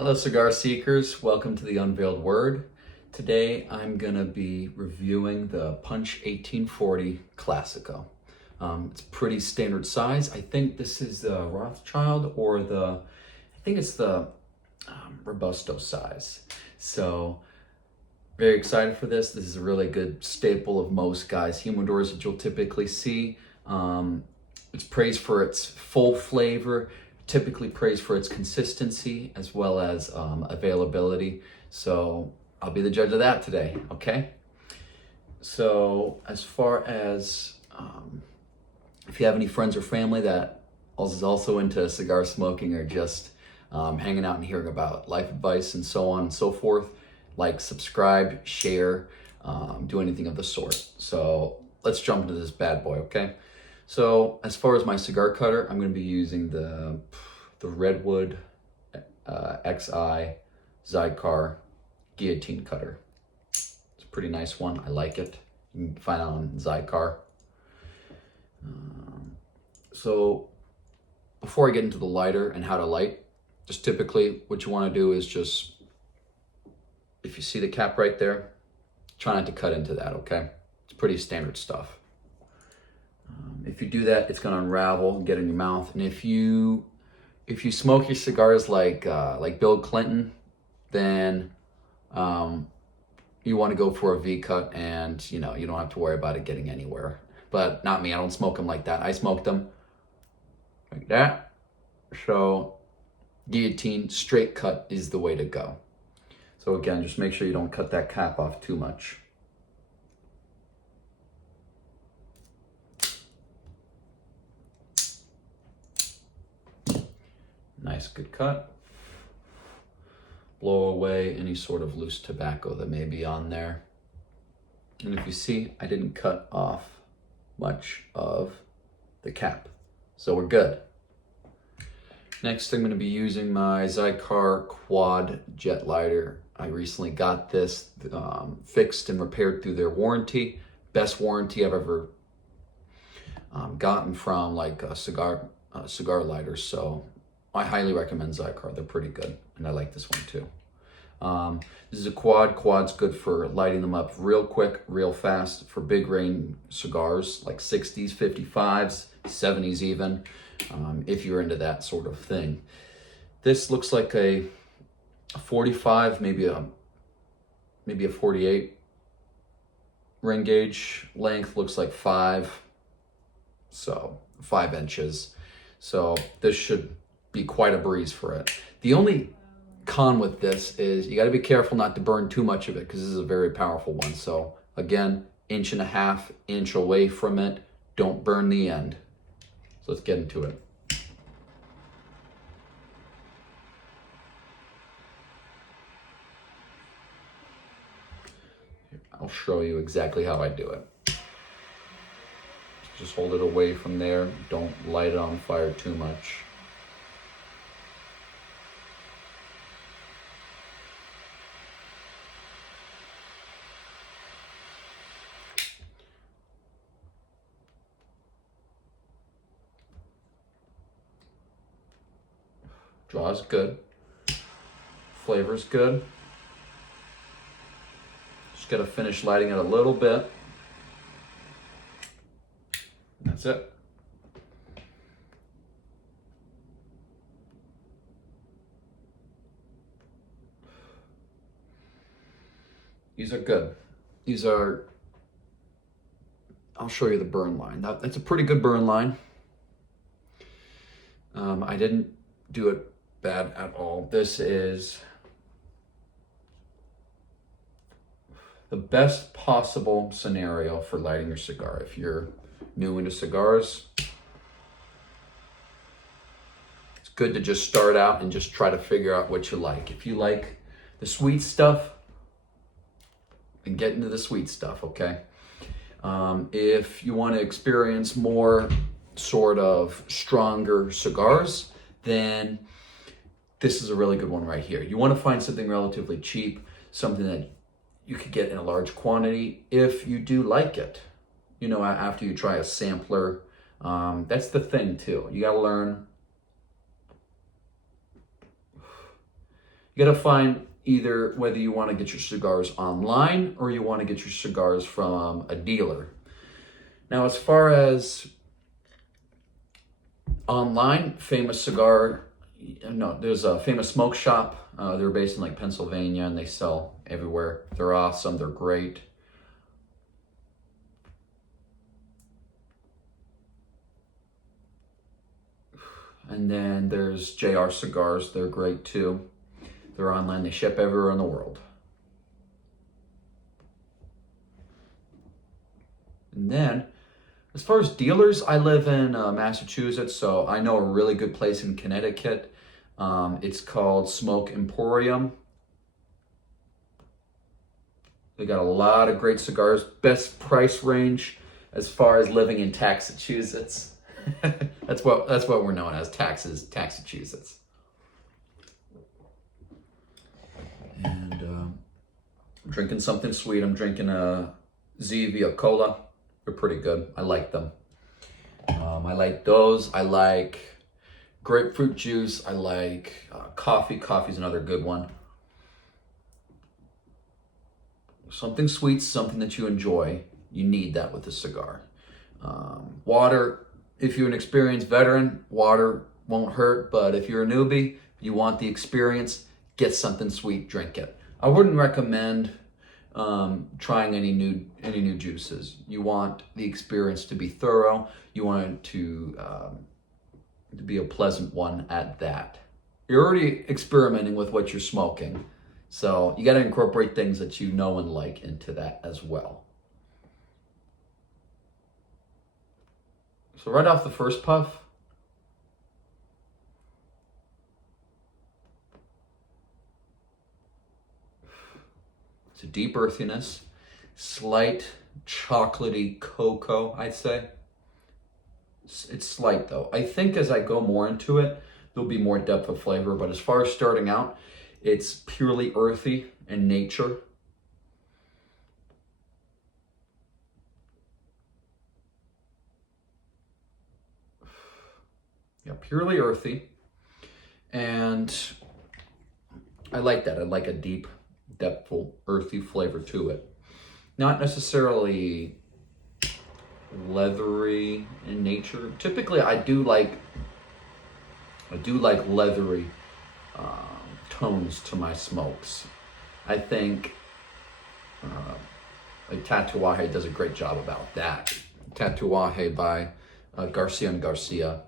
Hello, cigar seekers. Welcome to the Unveiled Word. Today I'm going to be reviewing the Punch 1840 Classico. It's pretty standard size. I think this is the Rothschild or I think it's the Robusto size. So, very excited for this. This is a really good staple of most guys' humidors that you'll typically see. It's praised for its full flavor, typically praised for its consistency as well as availability. So I'll be the judge of that today, okay? So as far as if you have any friends or family that is also into cigar smoking or just hanging out and hearing about life advice and so on and so forth, like, subscribe, share, do anything of the sort. So let's jump into this bad boy, okay? So as far as my cigar cutter, I'm going to be using the Redwood XI Cigar guillotine cutter. It's a pretty nice one. I like it. You can find it on Cigar. So before I get into the lighter and how to light, just typically what you want to do is just, if you see the cap right there, try not to cut into that, okay? It's pretty standard stuff. If you do that, it's going to unravel and get in your mouth. And if you smoke your cigars like Bill Clinton, then you want to go for a V cut, and you don't have to worry about it getting anywhere. But not me. I don't smoke them like that. I smoked them like that. So guillotine straight cut is the way to go. So again, just make sure you don't cut that cap off too much. Nice, good cut. Blow away any sort of loose tobacco that may be on there. And if you see, I didn't cut off much of the cap. So we're good. Next, I'm going to be using my Cigar Quad Jet Lighter. I recently got this fixed and repaired through their warranty. Best warranty I've ever gotten from like a cigar lighter. So I highly recommend Cigar. They're pretty good, and I like this one too. This is a quad. Quad's good for lighting them up real quick, real fast for big grain cigars like 60s, 55s, 70s even, if you're into that sort of thing. This looks like a 45, maybe a 48 ring gauge. Length looks like 5 inches. So this should be quite a breeze for it. The only con with this is you got to be careful not to burn too much of it, because this is a very powerful one. So again, 1.5 inch away from it. Don't burn the end. So let's get into it. I'll show you exactly how I do it. Just hold it away from there. Don't light it on fire too much. Draw's good. Flavor's good. Just gotta finish lighting it a little bit. That's it. These are good. I'll show you the burn line. That's a pretty good burn line. I didn't do it bad at all. This is the best possible scenario for lighting your cigar. If you're new into cigars, it's good to just start out and just try to figure out what you like. If you like the sweet stuff, then get into the sweet stuff, okay? If you want to experience more sort of stronger cigars, then this is a really good one right here. You want to find something relatively cheap, something that you could get in a large quantity if you do like it. After you try a sampler, that's the thing too. You got to learn You got to find either whether you want to get your cigars online or you want to get your cigars from a dealer. Now, as far as online, there's a Famous Smoke Shop. They're based in like Pennsylvania and they sell everywhere. They're awesome. They're great. And then there's JR Cigars. They're great too. They're online. They ship everywhere in the world. And then, as far as dealers, I live in Massachusetts, so I know a really good place in Connecticut. It's called Smoke Emporium. They got a lot of great cigars. Best price range as far as living in Massachusetts. That's what we're known as, Massachusetts. And I'm drinking something sweet. I'm drinking a Zevia Cola. They're pretty good. I like them. I like those. I like grapefruit juice. I like coffee. Coffee's another good one. Something sweet, something that you enjoy. You need that with a cigar. Water. If you're an experienced veteran, water won't hurt. But if you're a newbie, you want the experience, get something sweet, drink it. I wouldn't recommend trying any new juices. You want the experience to be thorough. You want it to be a pleasant one at that. You're already experimenting with what you're smoking, so you got to incorporate things that you know and like into that as well. So right off the first puff, it's a deep earthiness, slight chocolatey cocoa, I'd say. It's slight though. I think as I go more into it, there'll be more depth of flavor, but as far as starting out, it's purely earthy in nature. Yeah, purely earthy. And I like that. I like a deep, depthful, earthy flavor to it. Not necessarily leathery in nature. Typically, I do like leathery tones to my smokes. I think like Tatuaje does a great job about that. Tatuaje by Garcia and Garcia.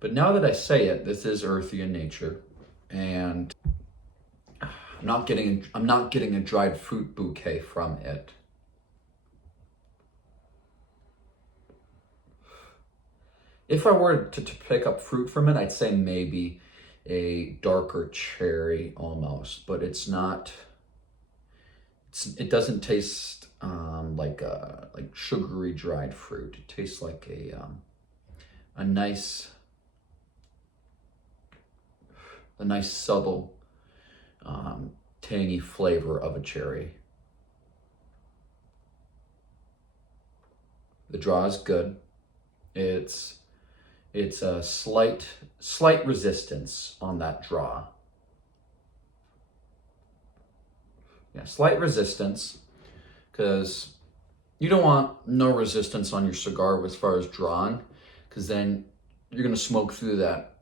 But now that I say it, this is earthy in nature, and I'm not getting a dried fruit bouquet from it. If I were to pick up fruit from it, I'd say maybe a darker cherry almost, but it's not. It doesn't taste like sugary dried fruit. It tastes like a nice subtle tangy flavor of a cherry. The draw is good. It's a slight resistance on that draw. Yeah, slight resistance, because you don't want no resistance on your cigar as far as drawing, because then you're gonna smoke through that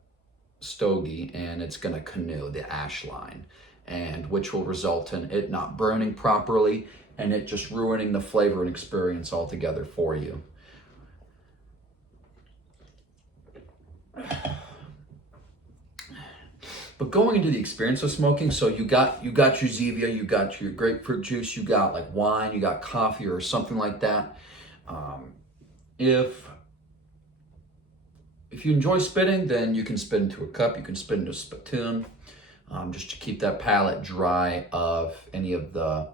stogie and it's gonna canoe the ash line, and which will result in it not burning properly and it just ruining the flavor and experience altogether for you. But going into the experience of smoking, so you got your Zevia, you got your grapefruit juice, you got like wine, you got coffee or something like that. If you enjoy spitting, then you can spit into a cup, you can spit into a spittoon, just to keep that palate dry of any of the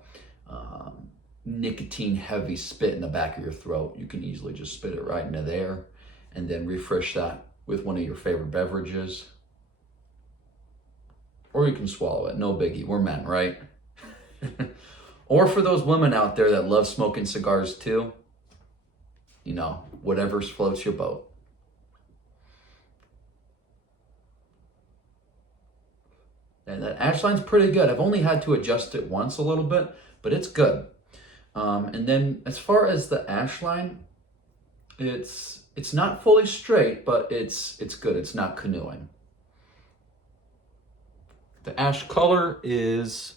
nicotine heavy spit in the back of your throat. You can easily just spit it right into there and then refresh that with one of your favorite beverages. Or you can swallow it, no biggie, we're men, right? Or for those women out there that love smoking cigars too, you know, whatever floats your boat. And that ash line's pretty good. I've only had to adjust it once a little bit, but it's good. And then as far as the ash line, it's not fully straight, but it's good. It's not canoeing. The ash color is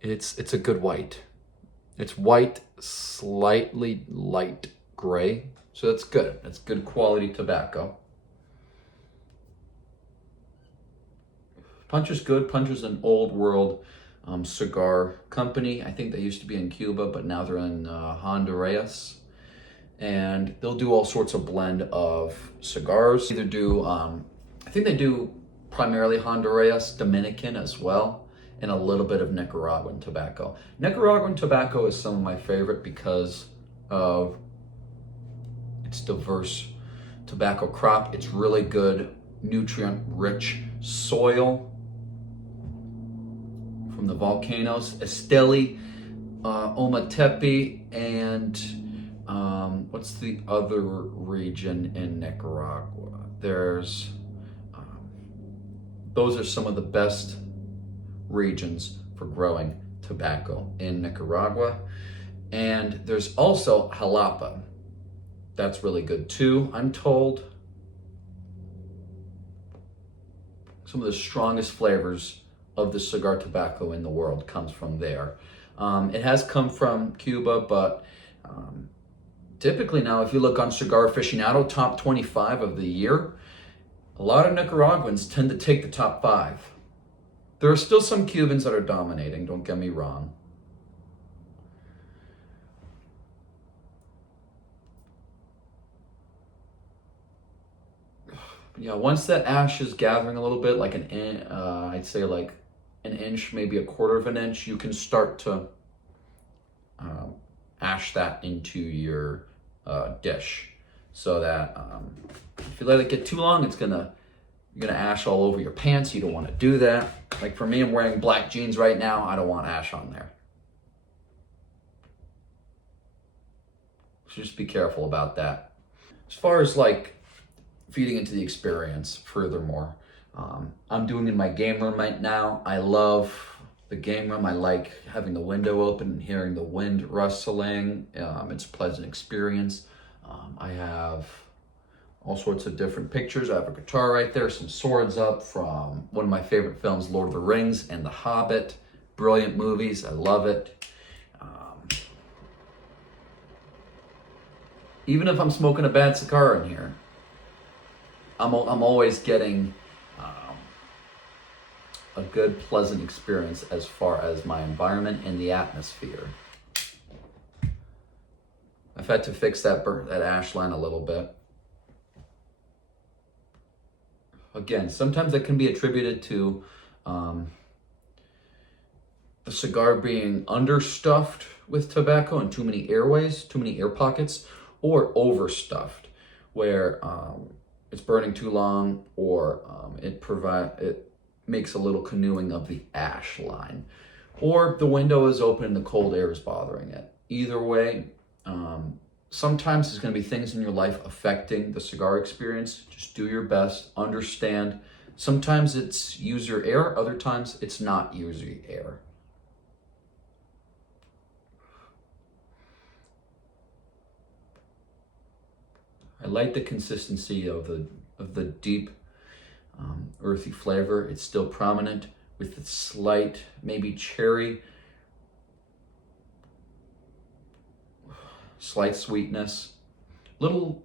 it's a good white. It's white, slightly light gray. So that's good. That's good quality tobacco. Punch is good. Punch is an old world cigar company. I think they used to be in Cuba, but now they're in Honduras. And they'll do all sorts of blend of cigars. Either do, I think they do primarily Honduras, Dominican as well, and a little bit of Nicaraguan tobacco. Nicaraguan tobacco is some of my favorite because of its diverse tobacco crop. It's really good, nutrient-rich soil from the volcanoes, Esteli, Ometepe, and what's the other region in Nicaragua? There's, those are some of the best regions for growing tobacco in Nicaragua. And there's also Jalapa. That's really good too, I'm told. Some of the strongest flavors of the cigar tobacco in the world comes from there. It has come from Cuba, but typically now, if you look on Cigar Aficionado, top 25 of the year, a lot of Nicaraguans tend to take the top 5. There are still some Cubans that are dominating, don't get me wrong. Yeah, once that ash is gathering a little bit, like I'd say like an inch, maybe a quarter of an inch, you can start to ash that into your dish, so that if you let it get too long, you're gonna ash all over your pants. You don't want to do that. Like for me, I'm wearing black jeans right now. I don't want ash on there. So just be careful about that. As far as like feeding into the experience, furthermore, I'm doing in my game room right now. I love the game room. I like having the window open and hearing the wind rustling. It's a pleasant experience. I have all sorts of different pictures. I have a guitar right there, some swords up from one of my favorite films, Lord of the Rings and The Hobbit. Brilliant movies. I love it. Even if I'm smoking a bad cigar in here, I'm always getting a good, pleasant experience as far as my environment and the atmosphere. I've had to fix that ash line a little bit. Again, sometimes that can be attributed to the cigar being understuffed with tobacco and too many airways, too many air pockets, or overstuffed, where it's burning too long, or it makes a little canoeing of the ash line, or the window is open and the cold air is bothering it. Either way, sometimes there's going to be things in your life affecting the cigar experience. Just do your best, understand. Sometimes it's user error, other times it's not user error. I like the consistency of the deep, earthy flavor. It's still prominent with its slight, maybe cherry, slight sweetness, a little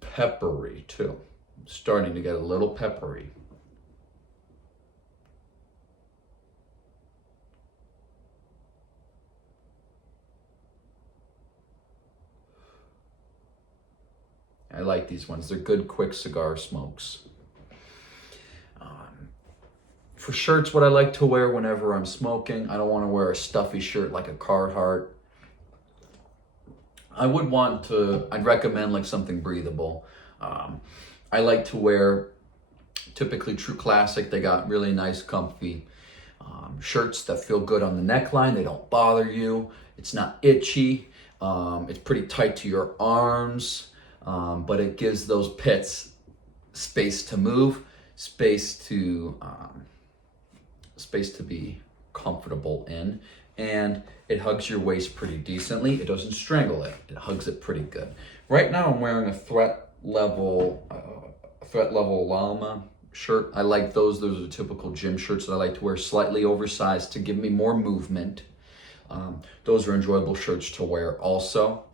peppery too. I'm starting to get a little peppery. I like these ones. They're good, quick cigar smokes. For shirts, what I like to wear whenever I'm smoking, I don't want to wear a stuffy shirt like a Carhartt. I'd recommend like something breathable. I like to wear typically True Classic. They got really nice, comfy shirts that feel good on the neckline. They don't bother you. It's not itchy. It's pretty tight to your arms, but it gives those pits space to move, space to be comfortable in, and it hugs your waist pretty decently. It doesn't strangle it. It hugs it pretty good. Right now, I'm wearing a threat level llama shirt. I like those. Those are the typical gym shirts that I like to wear, slightly oversized to give me more movement. Those are enjoyable shirts to wear also.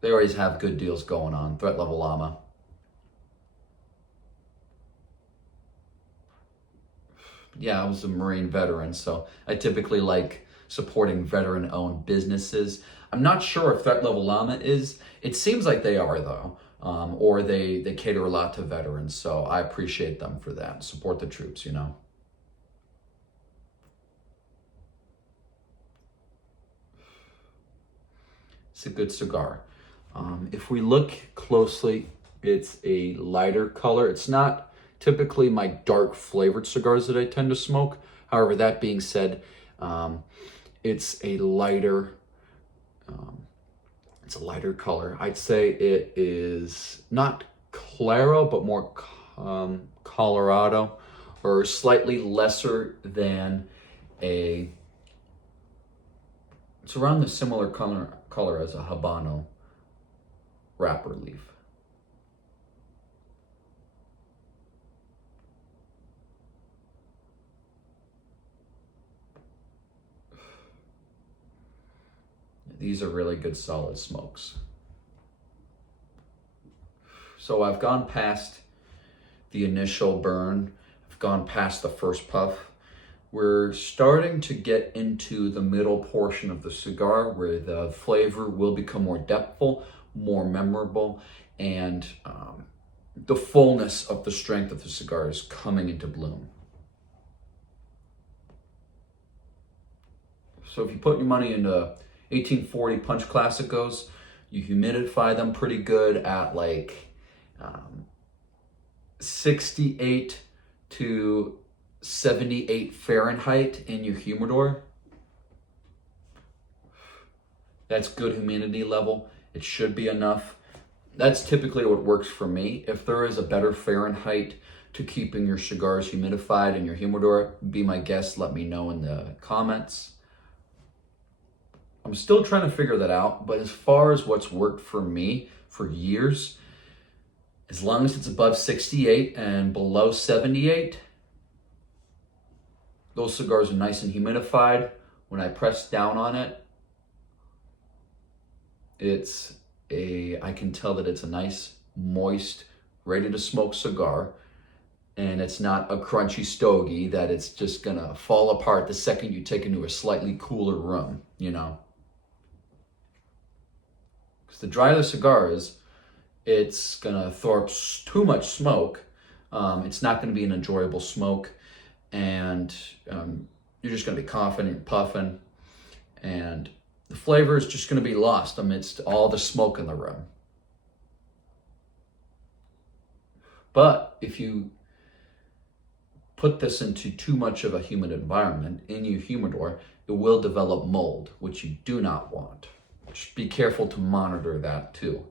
They always have good deals going on. Threat level llama. Yeah, I was a Marine veteran, so I typically like supporting veteran-owned businesses. I'm not sure if Threat Level Llama is. It seems like they are, though, or they cater a lot to veterans, so I appreciate them for that. Support the troops, you know. It's a good cigar. If we look closely, it's a lighter color. It's not typically my dark flavored cigars that I tend to smoke. However, that being said, it's a lighter color. I'd say it is not Claro, but more Colorado, or slightly lesser than a. It's around the similar color as a Habano wrapper leaf. These are really good solid smokes. So I've gone past the initial burn. I've gone past the first puff. We're starting to get into the middle portion of the cigar where the flavor will become more depthful, more memorable, and the fullness of the strength of the cigar is coming into bloom. So if you put your money into 1840 Punch Classicos, you humidify them pretty good at like 68 to 78 Fahrenheit in your humidor. That's good humidity level. It should be enough. That's typically what works for me. If there is a better Fahrenheit to keeping your cigars humidified in your humidor, be my guest. Let me know in the comments. I'm still trying to figure that out, but as far as what's worked for me for years, as long as it's above 68 and below 78, those cigars are nice and humidified. When I press down on it, I can tell that it's a nice, moist, ready to smoke cigar. And it's not a crunchy stogie that it's just gonna fall apart the second you take it into a slightly cooler room, you know? Because the drier the cigar is, it's gonna throw up too much smoke. It's not gonna be an enjoyable smoke, and you're just gonna be coughing and puffing, and the flavor is just gonna be lost amidst all the smoke in the room. But if you put this into too much of a humid environment in your humidor, it will develop mold, which you do not want. Just be careful to monitor that too.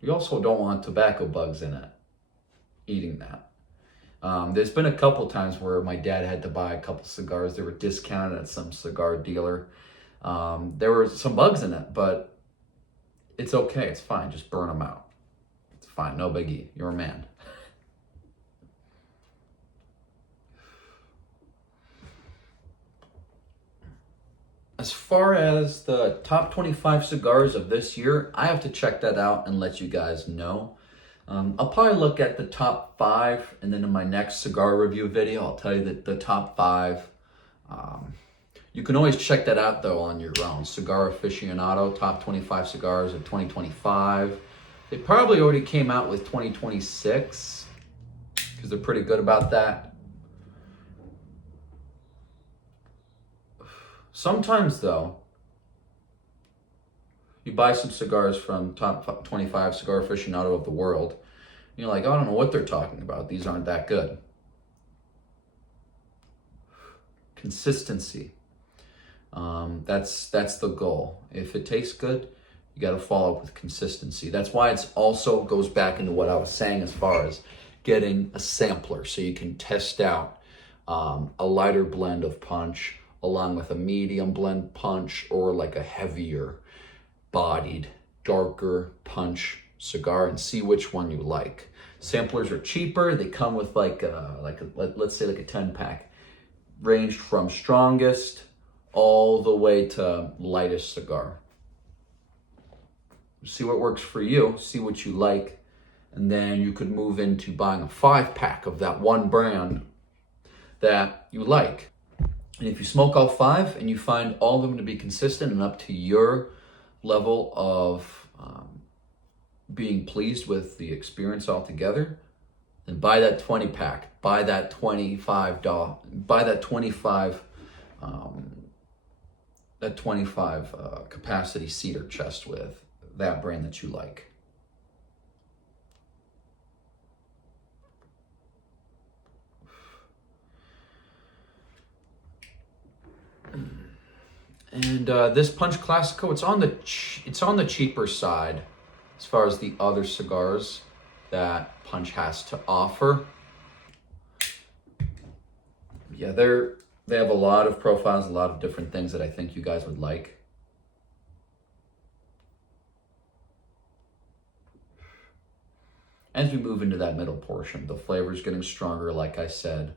You also don't want tobacco bugs in it, eating that. There's been a couple times where my dad had to buy a couple cigars. They were discounted at some cigar dealer. There were some bugs in it, but it's okay. It's fine. Just burn them out. It's fine. No biggie. You're a man. As far as the top 25 cigars of this year, I have to check that out and let you guys know. I'll probably look at the top 5, and then in my next cigar review video, I'll tell you that the top 5. You can always check that out, though, on your own. Cigar Aficionado, top 25 cigars of 2025. They probably already came out with 2026, because they're pretty good about that. Sometimes, though, you buy some cigars from top 25 Cigar Aficionado of the world, and you're like, oh, I don't know what they're talking about. These aren't that good. Consistency. That's the goal. If it tastes good, You got to follow up with consistency. That's why it's also goes back into what I was saying as far as getting a sampler so you can test out a lighter blend of punch along with a medium blend punch or like a heavier bodied, darker punch cigar and see which one you like. Samplers are cheaper. They come with let's say like a 10-pack, ranged from strongest all the way to lightest cigar. See what works for you, see what you like, and then you could move into buying a 5-pack of that one brand that you like. And if you smoke all 5 and you find all of them to be consistent and up to your level of being pleased with the experience altogether, then buy that 20-pack, buy that $25, buy that 25 capacity cedar chest with that brand that you like. And this Punch Classico, it's on the cheaper side as far as the other cigars that Punch has to offer. Yeah, they have a lot of profiles, a lot of different things that I think you guys would like. As we move into that middle portion, the flavor's getting stronger, like I said.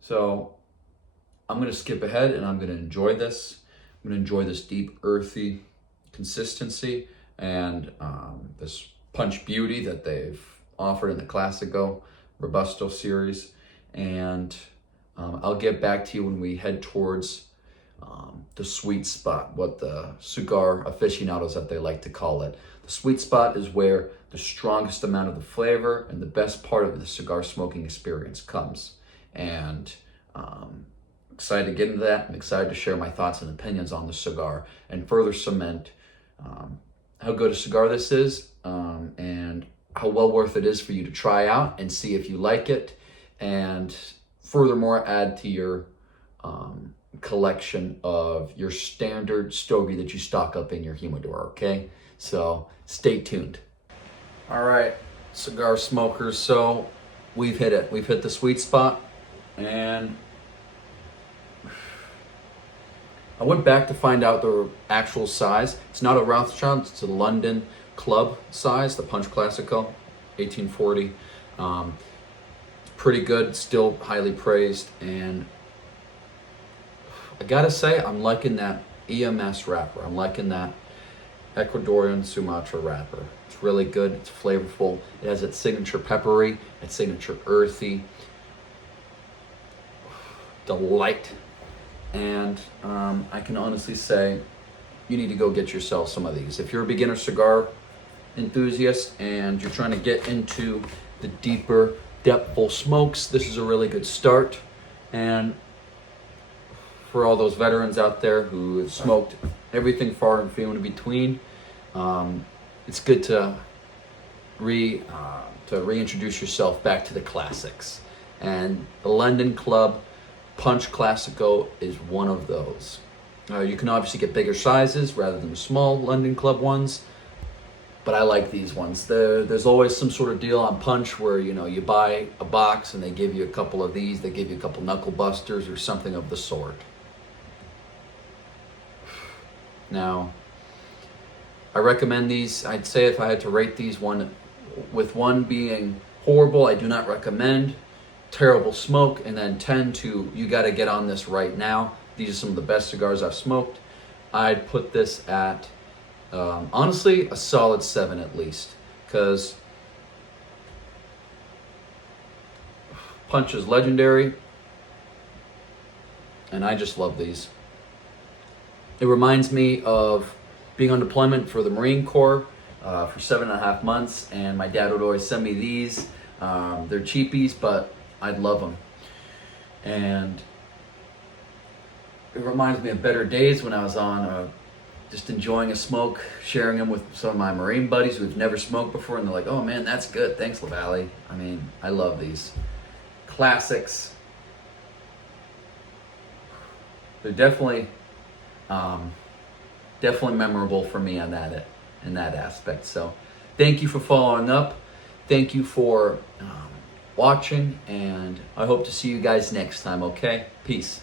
So I'm going to skip ahead and I'm going to enjoy this. I'm going to enjoy this deep, earthy consistency and this punch beauty that they've offered in the Classico Robusto series. And I'll get back to you when we head towards the sweet spot, what the cigar aficionados that they like to call it. The sweet spot is where the strongest amount of the flavor and the best part of the cigar smoking experience comes. And excited to get into that. I'm excited to share my thoughts and opinions on the cigar and further cement how good a cigar this is and how well worth it is for you to try out and see if you like it, and furthermore add to your collection of your standard stogie that you stock up in your humidor, okay? So stay tuned. All right, cigar smokers, so we've hit it. We've hit the sweet spot, and I went back to find out the actual size. It's not a Rothschild, it's a London club size, the Punch Classico, 1840. Pretty good, still highly praised, and I gotta say, I'm liking that EMS wrapper. I'm liking that Ecuadorian Sumatra wrapper. It's really good, it's flavorful. It has its signature peppery, its signature earthy delight. And I can honestly say, you need to go get yourself some of these. If you're a beginner cigar enthusiast and you're trying to get into the deeper, depthful smokes, this is a really good start. And for all those veterans out there who have smoked everything far and few in between, it's good to reintroduce yourself back to the classics. And the London Club Punch Classico is one of those. You can obviously get bigger sizes rather than the small London Club ones, but I like these ones. There's always some sort of deal on Punch where, you know, you buy a box and they give you a couple of these, they give you a couple knuckle busters or something of the sort. Now, I recommend these. I'd say if I had to rate these, one being horrible, I do not recommend, terrible smoke, and then 10 to you got to get on this right now. These are some of the best cigars I've smoked. I'd put this at honestly a solid 7 at least, because Punch is legendary and I just love these. It reminds me of being on deployment for the Marine Corps for 7.5 months, and my dad would always send me these. They're cheapies, but I'd love them. And it reminds me of better days when I was on just enjoying a smoke, sharing them with some of my Marine buddies who've never smoked before, and they're like, oh man, that's good, thanks LaValle. I mean, I love these classics. they're definitely definitely memorable for me on that in that aspect. So thank you for following up. Thank you for watching, and I hope to see you guys next time. Okay, peace.